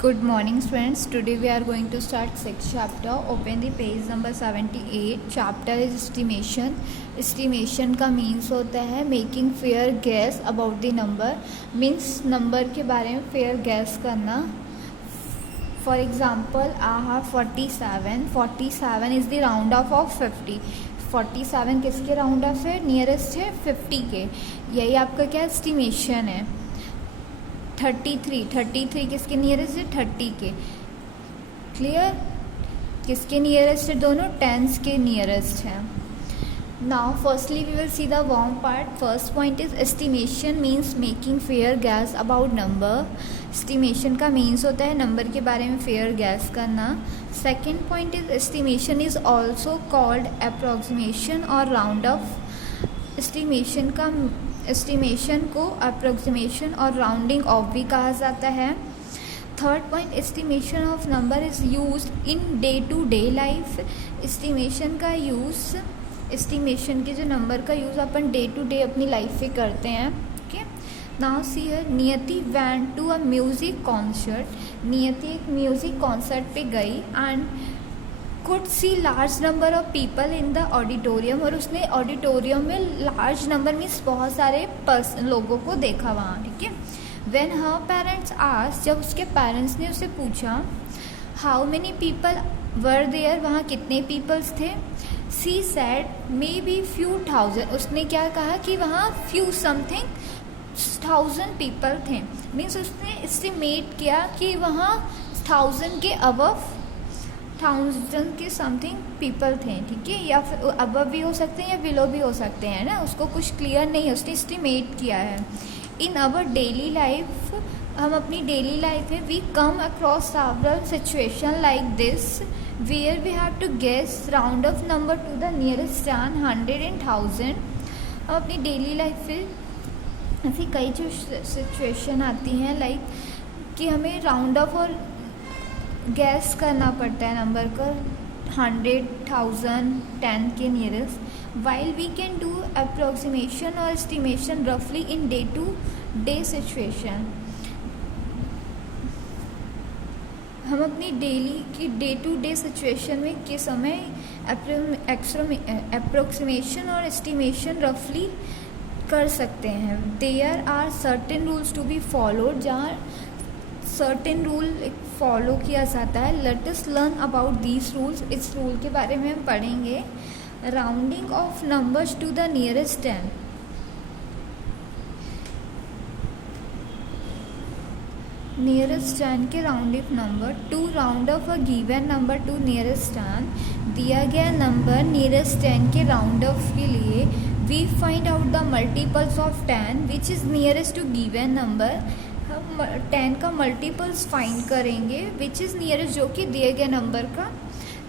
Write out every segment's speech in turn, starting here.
Good morning friends. Today we are going to start sixth chapter. Open the page number 78. Chapter is estimation. Estimation का means होता है making fair guess about the number. Means number के बारे में fair guess करना. For example, I have 47. 47 is the round off of 50. 47 किसके round of है? Nearest है 50 के. यही आपका क्या एस्टिमेशन है. 33 किसके नियरेस्ट है? 30 के. क्लियर? किसके नियरेस्ट है? दोनों टेंस के नियरेस्ट है. Now firstly we will see the warm part. First point is estimation means making fair guess about number. Estimation का मीन्स होता है नंबर के बारे में फेयर गैस करना. Second point is estimation is also called approximation और round off. Estimation को approximation और राउंडिंग ऑफ भी कहा जाता है. Third point, estimation of number is used in day to day life. Estimation का यूज़, एस्टिमेशन के जो नंबर का यूज़ अपन डे टू डे अपनी लाइफ में करते हैं. Okay, now see here. Niyati went to a music concert. Niyati एक म्यूज़िक कॉन्सर्ट पे गई and could see large number of people in the auditorium. और उसने ऑडिटोरियम में लार्ज नंबर मीन्स बहुत सारे लोगों को देखा वहाँ. ठीक है. व्हेन हर पेरेंट्स आस्क्ड, जब उसके पेरेंट्स ने उसे पूछा how many people were there, वहाँ कितने पीपल्स थे. She said may be few thousand. उसने क्या कहा कि वहाँ फ्यू समथिंग 1000 पीपल थे. मीन्स उसने एस्टिमेट किया कि वहाँ 1000 के अबव 1000 के समथिंग पीपल थे. ठीक है, या फिर अबव भी हो सकते हैं या बिलो भी हो सकते हैं ना. उसको कुछ क्लियर नहीं है, उसने एस्टिमेट किया है. इन आवर डेली लाइफ, हम अपनी डेली लाइफ में we come across several situation like this where we have to guess round off number to the nearest 10, 100 and 1000. हम अपनी डेली लाइफ में ऐसी कई जो सिचुएशन आती हैं लाइक कि हमें राउंड ऑफ और गैस करना पड़ता है नंबर का 100, 1000, 10 के nearest. While we can do approximation और एस्टिमेशन रफली in day to day situation. हम अपनी डेली की डे टू डे सिचुएशन में के समय अप्रोक्सीमेशन और एस्टिमेशन रफली कर सकते हैं. There are certain rules to be followed, जहाँ सर्टेन रूल फॉलो किया जाता है. Let us learn about these rules. इस रूल के बारे में हम पढ़ेंगे. Rounding off numbers to the nearest 10. Nearest 10 के round off number. To round off a given number to nearest 10. दिया गया नंबर नियरेस्ट 10 के राउंड ऑफ के लिए we find out the multiples of 10 which is nearest to given number. हम 10 का multiples find करेंगे विच is nearest, जो कि दिए गए नंबर का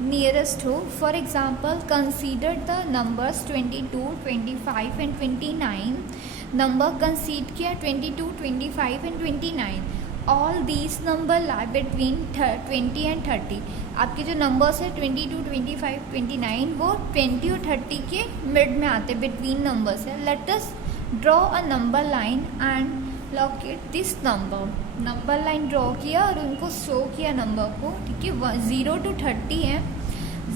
नियरेस्ट हो. For example, consider the numbers 22, 25 and 29. Number कंसीड किया 22, 25 and 29. All these number lie between 20 and 30. आपके जो नंबर्स है 22, 25, 29 वो 20 और 30 के मिड में आते, बिटवीन नंबर्स है. Let us draw a number line and locate this number. Number line draw किया और उनको शो किया नंबर को. ठीक है, 0 to 30 है.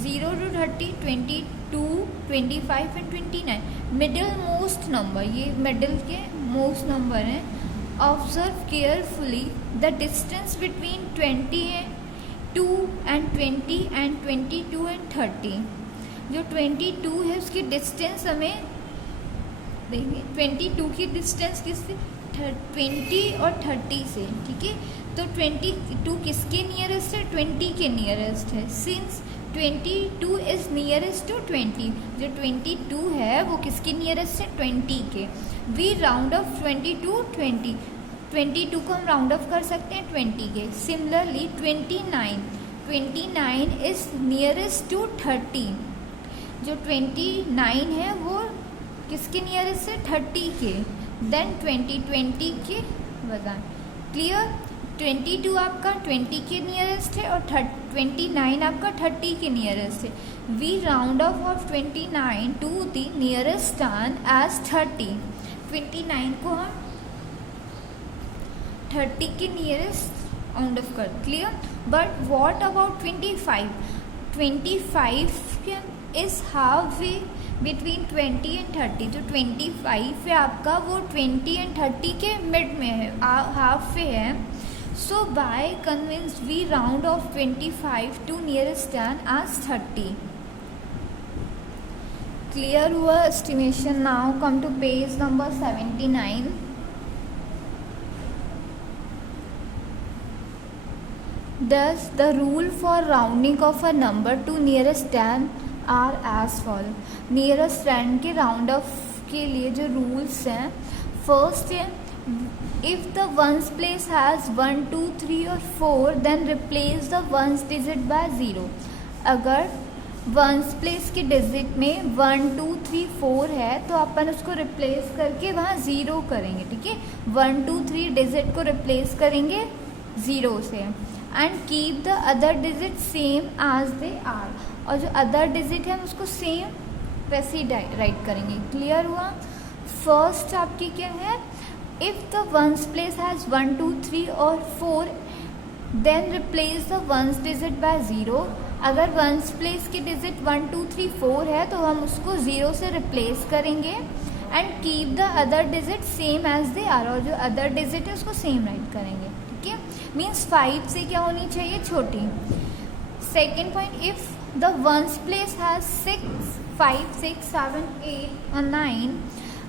0 to 30, 22, 25 and 29. Middle most number, ये मिडिल के मोस्ट नंबर हैं. Observe carefully the distance between 22 and 20 and 22 and 30. जो 22 है उसकी डिस्टेंस हमें देंगे. 22 की डिस्टेंस किससे? 20 और 30 से. ठीक है, तो 22 किसके नियरेस्ट है? 20 के नियरेस्ट है. सिंस 22 इज नियरेस्ट टू 20, जो 22 है वो किसके नियरेस्ट है? 20 के. We round of 22 20. 22 को हम राउंड ऑफ कर सकते हैं 20 के. Similarly 29 is nearest to 30. जो 29 है वो किसके नियरेस्ट है? 30 के. देन 20 के बता. क्लियर? 22 आपका 20 के नियरेस्ट है और 29 आपका 30 के नियरेस्ट है. We round off 29 to the nearest 10 as 30. 29 को हम 30 के नियरेस्ट राउंड ऑफ कर, clear. But what about 25? 25 is half way between 20 and 30। जो 25 है आपका वो 20 एंड 30 के मिड में है, हाफ वे है। So by convince we round off 25 to nearest as 30। Clear हुआ estimation. Now come to page number 79। Thus, the rule for rounding of a number to nearest 10 are as follow. Nearest 10 के round off के लिए जो rules हैं, first है, if the ones place has 1, 2, 3 or 4, then replace the ones digit by 0. अगर ones place की digit में 1, 2, 3, 4 है तो अपन उसको रिप्लेस करके वहाँ 0 करेंगे, ठीक है। 1, 2, 3 डिजिट को रिप्लेस करेंगे 0 से, and keep the other digit same as they are, और जो अदर डिजिट है उसको सेम वैसे ही राइट करेंगे। क्लियर हुआ। फर्स्ट आपकी क्या है, if the ones place has 1, 2, 3 और 4, then replace the ones digit by 0। अगर वंस प्लेस की डिजिट 1, 2, 3, 4 है तो हम उसको 0 से रिप्लेस करेंगे, and keep the other digit same as they are, और जो अदर डिजिट है उसको सेम राइट करेंगे, ठीक है। मीन्स 5 से क्या होनी चाहिए, छोटी। Second point, if the ones place has 6, 5, 6, 7, 8 और 9,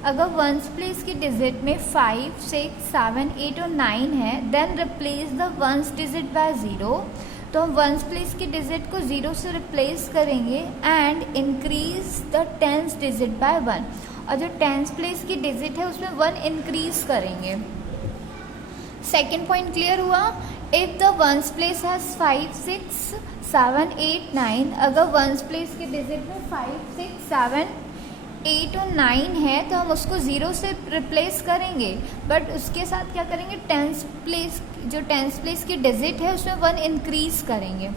अगर वंस प्लेस की डिजिट में 5, 6, 7, 8 और 9 है, then replace the ones digit by 0। तो हम वंस प्लेस की डिजिट को 0 से रिप्लेस करेंगे, and increase the tens digit bye 1, और जो टेंस प्लेस की डिजिट है उसमें 1 इंक्रीज करेंगे। सेकेंड पॉइंट क्लियर हुआ। If the ones place has 5, 6, 7, 8, 9, अगर वंस प्लेस की डिजिट में 5, 6, 7, 8 और 9 है तो हम उसको 0 से रिप्लेस करेंगे, बट उसके साथ क्या करेंगे, टेंस प्लेस, जो टेंस प्लेस की डिजिट है उसमें 1 इंक्रीज करेंगे।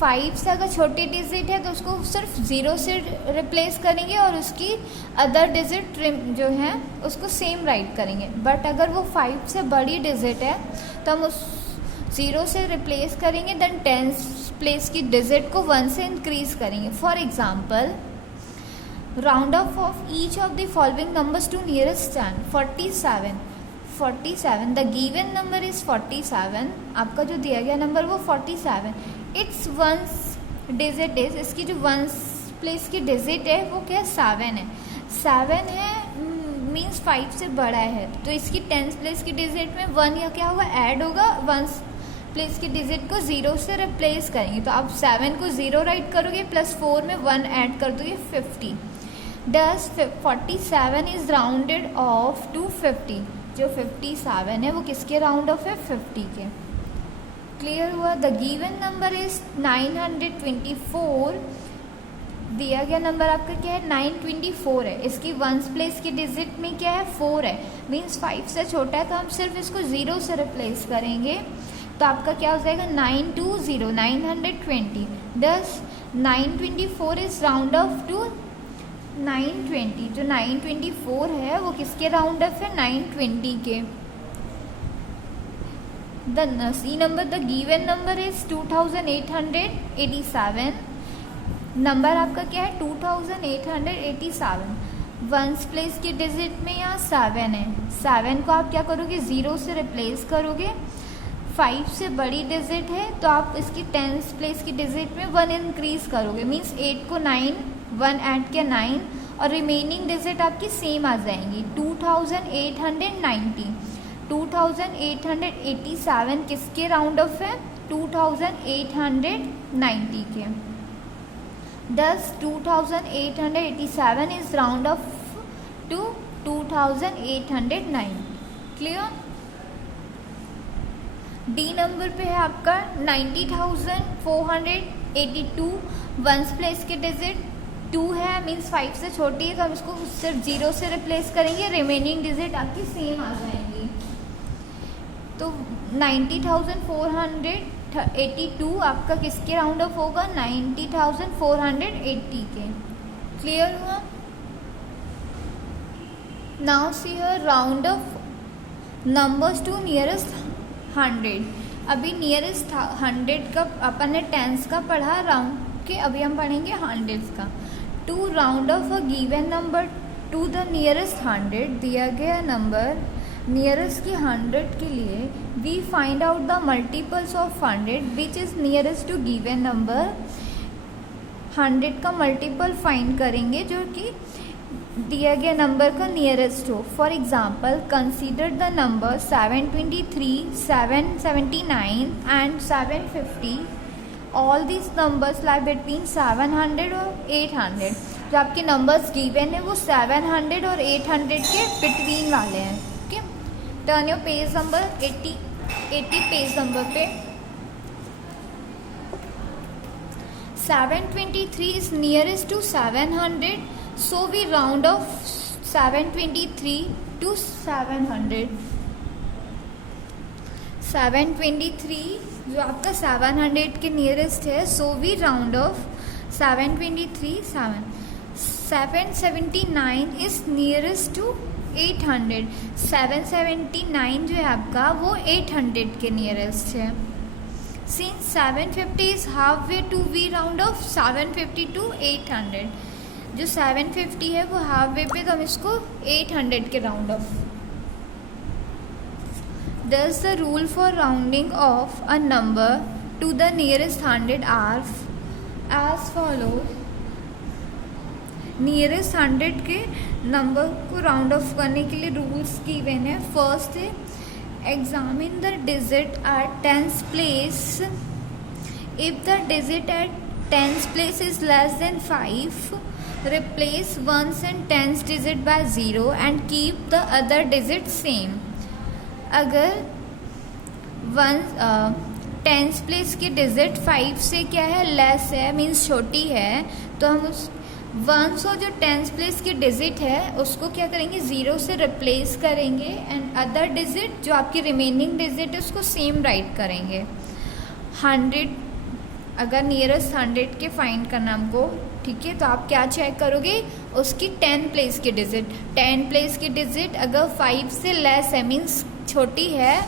5 से अगर छोटी डिजिट है तो उसको सिर्फ 0 से रिप्लेस करेंगे और उसकी अदर डिजिट जो है उसको सेम राइट करेंगे। बट अगर वो 5 से बड़ी डिजिट है तो हम उस 0 से रिप्लेस करेंगे, देन टेंस प्लेस की डिजिट को 1 से इंक्रीज करेंगे। For example, round off each of the following numbers to nearest 10। 47, the given number is 47, आपका जो दिया गया नंबर वो 47। इट्स वंस डिजिट इज, इसकी जो वंस प्लेस की डिजिट है वो क्या है, 7 है। 7 है मीन्स 5 से बड़ा है, तो इसकी टेंस प्लेस की डिजिट में 1 या क्या होगा, ऐड होगा, वंस प्लेस की डिजिट को 0 से रिप्लेस करेंगे। तो आप 7 को 0 राइट करोगे, प्लस 4 में 1 ऐड कर दोगे, 50। Thus 47 is rounded off to 50। जो 57 है वो किसके राउंड ऑफ है, 50 के। क्लियर हुआ। द गिवन नंबर इज 924, दिया गया नंबर आपका क्या है, 924 है। इसकी वंस प्लेस की डिजिट में क्या है, 4 है, मीन्स 5 से छोटा है, तो हम सिर्फ इसको 0 से रिप्लेस करेंगे, तो आपका क्या हो जाएगा, 920, 920। दस 924 इज राउंड ऑफ टू 920। जो 924 है वो किसके राउंड ऑफ है, 920 के। The C number, the given number is 2887। Number आपका क्या है, 2887। वंस प्लेस की डिजिट में यहाँ 7 है, 7 को आप क्या करोगे, 0 से रिप्लेस करोगे। 5 से बड़ी डिजिट है तो आप इसकी टेंस प्लेस की डिजिट में 1 इंक्रीज करोगे, मीन्स 8 को 9, 1 ऐड किया 9, और रिमेनिंग डिजिट आपकी सेम आ जाएंगी। 2890, 2887 किसके राउंड ऑफ है, 2890 के। Thus 2887 is round off to 2809। Clear. D number पे है आपका 90,482। वंस प्लेस की डिजिट 2 है, मीन्स 5 से छोटी है, तो हम इसको सिर्फ 0 से रिप्लेस करेंगे, रिमेनिंग डिजिट आपकी सेम आ जाएंगी। तो 90,482 आपका किसके राउंड ऑफ होगा, 90,480 के। क्लियर हुआ। Now see here round off numbers to nearest 100। अभी नियरेस्ट 100 का अपन ने टेंस का पढ़ा राउंड के, अभी हम पढ़ेंगे हंड्रेड्स का। To round off a given number to the nearest 100, दिया गया नंबर नियरेस्ट की 100 के लिए we find out the multiples of 100 which is nearest to given number. 100 का मल्टीपल फाइंड करेंगे जो कि दिया गया नंबर का नियरेस्ट हो। For example consider the number 723, 779 and 750। All this numbers lie between 700 और 800। जो आपके नंबर्स गिवन है वो 700 और 800 के बिटवीन वाले हैं। Okay, turn your page number 80 page number पे। 723 is nearest to 700, so we round off 723 to 700। 723 जो आपका 700 के नियरेस्ट है, so we round off 723 7। 779 is nearest to 800। 779 जो है आपका वो 800 के नियरेस्ट है। Since 750 is halfway to we round off 750 to 800। जो 750 है वो हाफ वे पे, तो हम इसको 800 के round of. Does the rule for rounding off a number to the nearest 100 are as follows। Nearest 100 के नंबर को राउंड ऑफ करने के लिए रूल्स गिवन है। फर्स्ट है examine the digit at tens place। if the digit at tens place is less than 5, replace ones and tens digit by 0 and keep the other digit same। अगर tense place की digit 5 से क्या है, less है, means छोटी है, तो हम उस वंस और जो टेंस प्लेस की डिजिट है उसको क्या करेंगे, 0 से रिप्लेस करेंगे एंड अदर डिजिट जो आपकी रिमेनिंग डिजिट है उसको सेम राइट करेंगे। 100 अगर नियरेस्ट 100 के फाइंड करना हमको, ठीक है, तो आप क्या चेक करोगे, उसकी 10 प्लेस की डिजिट। 10 प्लेस की डिजिट अगर 5 से लेस है, मीन्स छोटी है,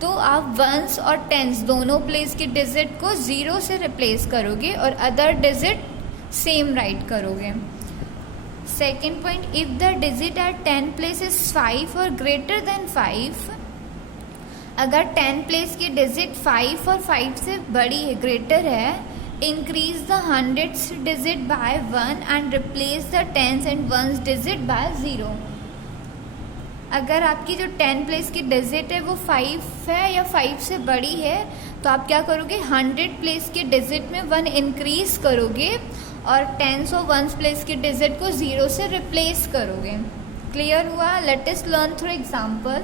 तो आप वंस और टेंस दोनों प्लेस की डिजिट को 0 से रिप्लेस करोगे और अदर डिजिट सेम राइट करोगे। Second point, if the digit at 10 place is 5 और ग्रेटर देन 5। अगर 10 प्लेस की डिजिट 5 और 5 से बड़ी है, ग्रेटर है, increase the 100th digit bye 1 and replace the 10th and 1st digit by 0। अगर आपकी जो 10 प्लेस की डिजिट है वो 5 है या 5 से बड़ी है, तो आप क्या करोगे, 100 प्लेस की डिजिट में 1 इंक्रीज करोगे और 10 और 1 प्लेस की डिजिट को 0 से रिप्लेस करोगे। क्लियर हुआ? Let us learn through example.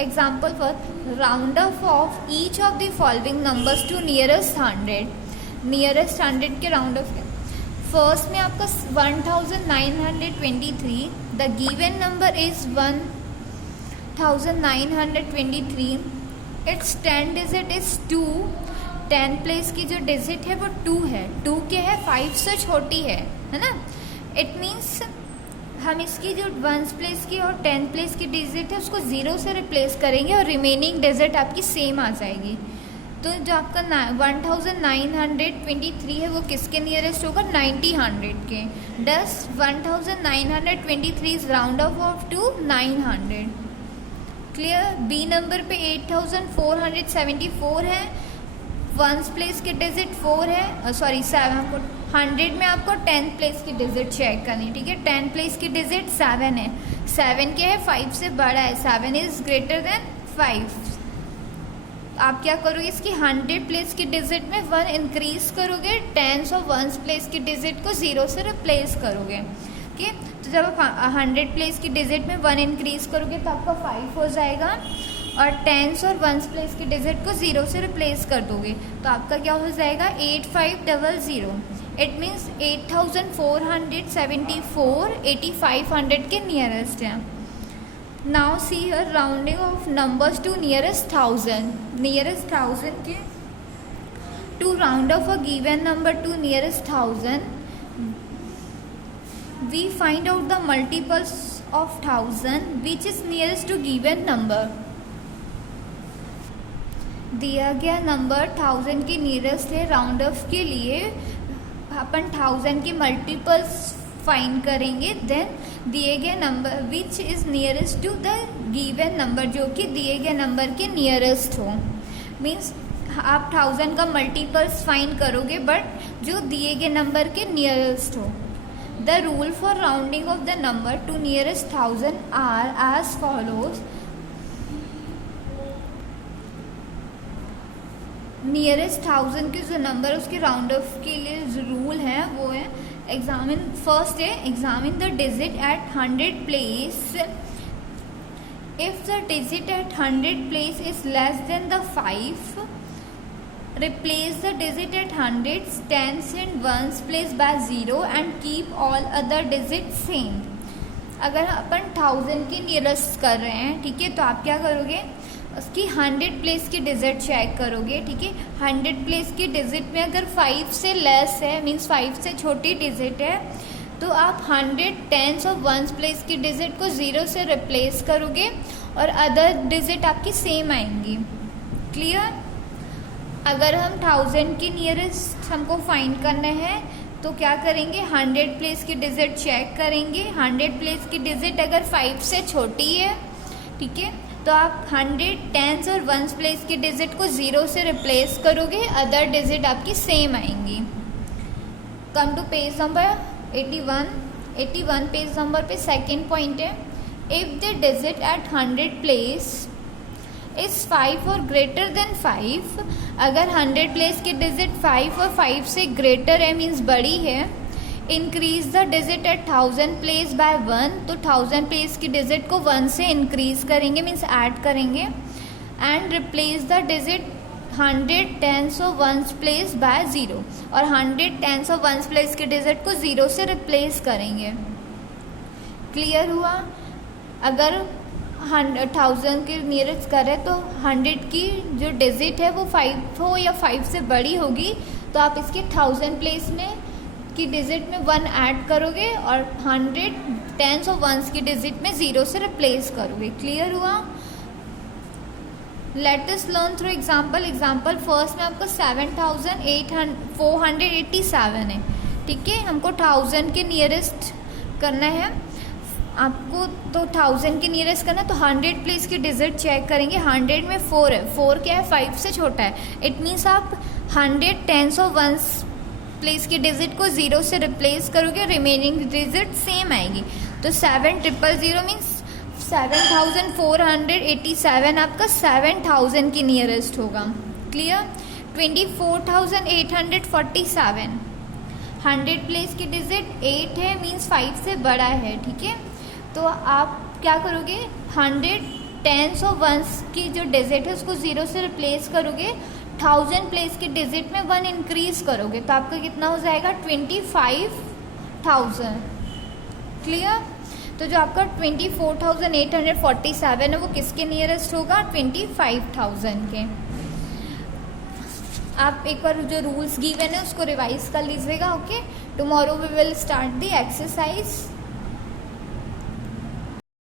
Example first, round off each of the following numbers to nearest 100। Nearest 100 के राउंड ऑफ। फर्स्ट में आपका 1923, the given number is 1923, its 10 digit is 2। 10 place की जो digit है वो 2 है। 2 क्या है, 5 से छोटी है ना। इट मीन्स हम इसकी जो 1 प्लेस की और 10 प्लेस की डिजिट है उसको 0 से रिप्लेस करेंगे और रिमेनिंग डिजिट आपकी सेम आ जाएगी। तो जो आपका 1923 है वो किसके नियरेस्ट होगा, 90 के। Thus 1923 is round off to 900। Clear? B number पे 8474 है। 1 प्लेस की डिजिट 4 है, सॉरी 7। 100 में आपको 10 प्लेस की डिजिट चेक करनी, ठीक है। 10 प्लेस की डिजिट 7 है। 7 क्या है, 5 से बड़ा है। 7 इज ग्रेटर देन 5। आप क्या करोगे, इसकी 100 प्लेस की डिजिट में 1 इंक्रीज करोगे, 10 और 1 प्लेस की डिजिट को 0 से रिप्लेस करोगे। ओके, तो जब आप 100 प्लेस की डिजिट में 1 इंक्रीज करोगे तो आपका 5 हो जाएगा और 10 और 1 प्लेस की डिजिट को 0 से रिप्लेस कर दोगे तो आपका क्या हो जाएगा, 8500। इट मीन्स 8474 8500 के नियरेस्ट है। Now see here rounding off numbers to nearest 1000। Nearest 1000 के to round off a given number to nearest 1000 we find out the multiples of 1000 which is nearest to given number। दिया गया number 1000 के nearest है, round off के लिए अपन 1000 के multiples find करेंगे, then दिए गए number which is nearest to the given number, जो कि दिए गए नंबर के नियरेस्ट हो। मीन्स आप 1000 का मल्टीपल्स फाइंड करोगे बट जो दिए गए नंबर के नियरेस्ट हो। The rule for rounding off the number to nearest 1000 are as follows. Nearest 1000 के जो नंबर उसके राउंड ऑफ के लिए जो रूल है वो है फर्स्ट है examine the digit at 100 place. If the digit at 100 place is less than the 5, replace the digit at hundreds, tens and ones place by 0 and keep all other digits same। अगर अपन 1000 के nearest कर रहे हैं, ठीक है, तो आप क्या करोगे, उसकी 100 प्लेस की डिजिट चेक करोगे, ठीक है। 100 प्लेस की डिजिट में अगर 5 से लेस है, मीन्स 5 से छोटी डिजिट है, तो आप 100 टेंस और वंस प्लेस की डिजिट को 0 से रिप्लेस करोगे और अदर डिजिट आपकी सेम आएंगी। क्लियर? अगर हम 1000 की नियरेस्ट हमको फाइंड करना है तो क्या करेंगे, 100 प्लेस की डिजिट चेक करेंगे। 100 प्लेस की डिजिट अगर 5 से छोटी है, ठीक है, तो आप 100 टेंस और वंस प्लेस की डिजिट को 0 से रिप्लेस करोगे, अदर डिजिट आपकी सेम आएंगी। Come to page number 81 page number पे सेकेंड पॉइंट है, if the digit at 100 place is 5 और ग्रेटर देन 5। अगर 100 प्लेस की डिजिट 5 और 5 से ग्रेटर है, मीन्स बड़ी है, increase the digit at 1000 place by 1, तो 1000 प्लेस की डिजिट को 1 से इंक्रीज करेंगे, मीन्स ऐड करेंगे, and replace the digit 100 tens और वंस प्लेस बाय 0, और 100 टेंस और वंस प्लेस की डिजिट को 0 से रिप्लेस करेंगे। क्लियर हुआ? अगर 1000 के नियरेस्ट करें तो 100 की जो डिजिट है वो 5 हो या 5 से बड़ी होगी, तो आप इसके 1000 प्लेस में की डिजिट में 1 ऐड करोगे और 100 टेंस और वंस की डिजिट में 0 से रिप्लेस करोगे। क्लियर हुआ? Let us learn through example first में आपको 7487 है, ठीक है। हमको 1000 के नियरेस्ट करना है आपको, तो 1000 के नियरेस्ट करना, तो 100 प्लेस की डिजिट चेक करेंगे। 100 में 4 है, 4 क्या है, 5 से छोटा है, इट मीन्स आप 100 टेंस और वंस प्लेस की डिजिट को 0 से रिप्लेस करोगे, रिमेनिंग डिजिट सेम आएगी। तो 7000 मीन्स 7487 आपका 7000 की नियरेस्ट होगा। क्लियर? 24847 100 प्लेस की डिजिट 8 है, मीन्स 5 से बड़ा है, ठीक है। तो आप क्या करोगे, 100 टेंस और वंस की जो डिजिट है उसको 0 से रिप्लेस करोगे, 1000 प्लेस की डिजिट में 1 इंक्रीज करोगे, तो आपका कितना हो जाएगा, 25000। क्लियर? तो जो आपका 24847 है वो किसके नियरेस्ट होगा, 25000 के। आप एक बार जो रूल्स गिवन है उसको रिवाइज कर लीजिएगा। Okay, tomorrow we will start the exercise.